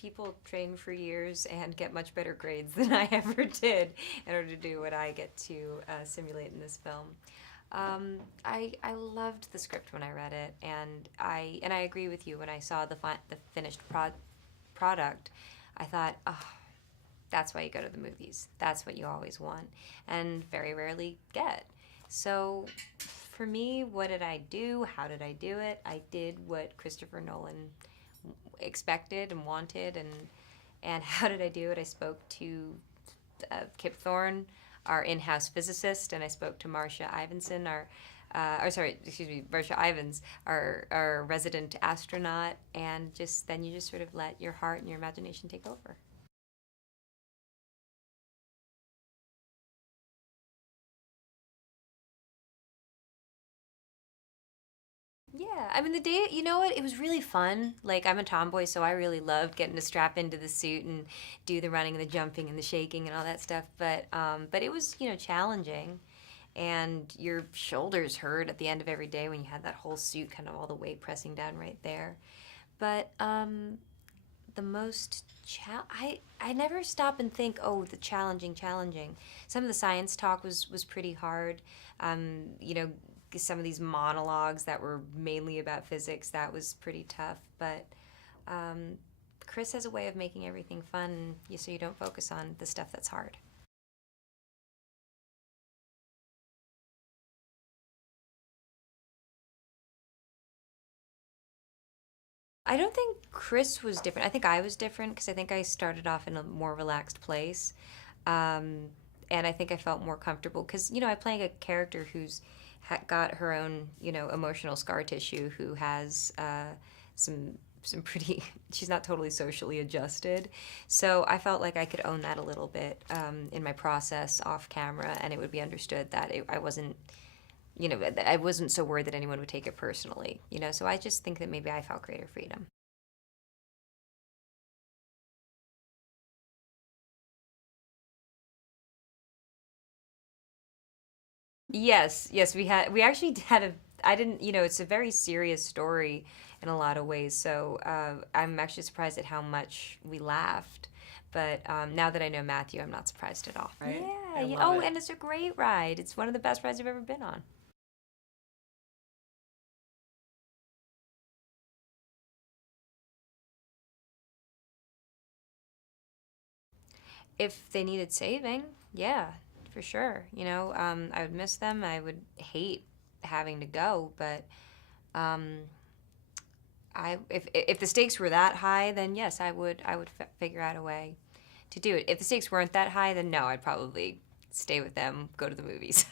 people train for years and get much better grades than I ever did in order to do what I get to simulate in this film. I loved the script when I read it, and I agree with you. When I saw the finished product, I thought, oh, that's why you go to the movies. That's what you always want, and very rarely get. So, for me, what did I do? How did I do it? I did what Christopher Nolan expected and wanted, and how did I do it? I spoke to Kip Thorne, our in-house physicist, and I spoke to Marcia Ivanson, Marcia Ivans, our resident astronaut, and then you just sort of let your heart and your imagination take over. Yeah, I mean the day, you know what? It was really fun. Like I'm a tomboy, so I really loved getting to strap into the suit and do the running and the jumping and the shaking and all that stuff. But it was challenging, and your shoulders hurt at the end of every day when you had that whole suit, kind of all the weight pressing down right there. But the most I never stop and think, oh, the challenging. Some of the science talk was pretty hard. You know, some of these monologues that were mainly about physics, that was pretty tough. But Chris has a way of making everything fun, so you don't focus on the stuff that's hard. I don't think Chris was different. I think I was different because I think I started off in a more relaxed place. Um, and I think I felt more comfortable because, I'm playing a character who's got her own, emotional scar tissue, who has some pretty, she's not totally socially adjusted. So I felt like I could own that a little bit in my process off camera, and it would be understood that I wasn't, I wasn't so worried that anyone would take it personally, So I just think that maybe I felt greater freedom. Yes, we actually had I didn't, it's a very serious story in a lot of ways. So I'm actually surprised at how much we laughed. But now that I know Matthew, I'm not surprised at all. Right? Yeah. I love Oh, it. and it's a great ride. It's one of the best rides I've ever been on. If they needed saving, yeah, for sure. I would miss them. I would hate having to go, but um, if the stakes were that high, then yes, I would figure out a way to do it. If the stakes weren't that high, then no, I'd probably stay with them, go to the movies.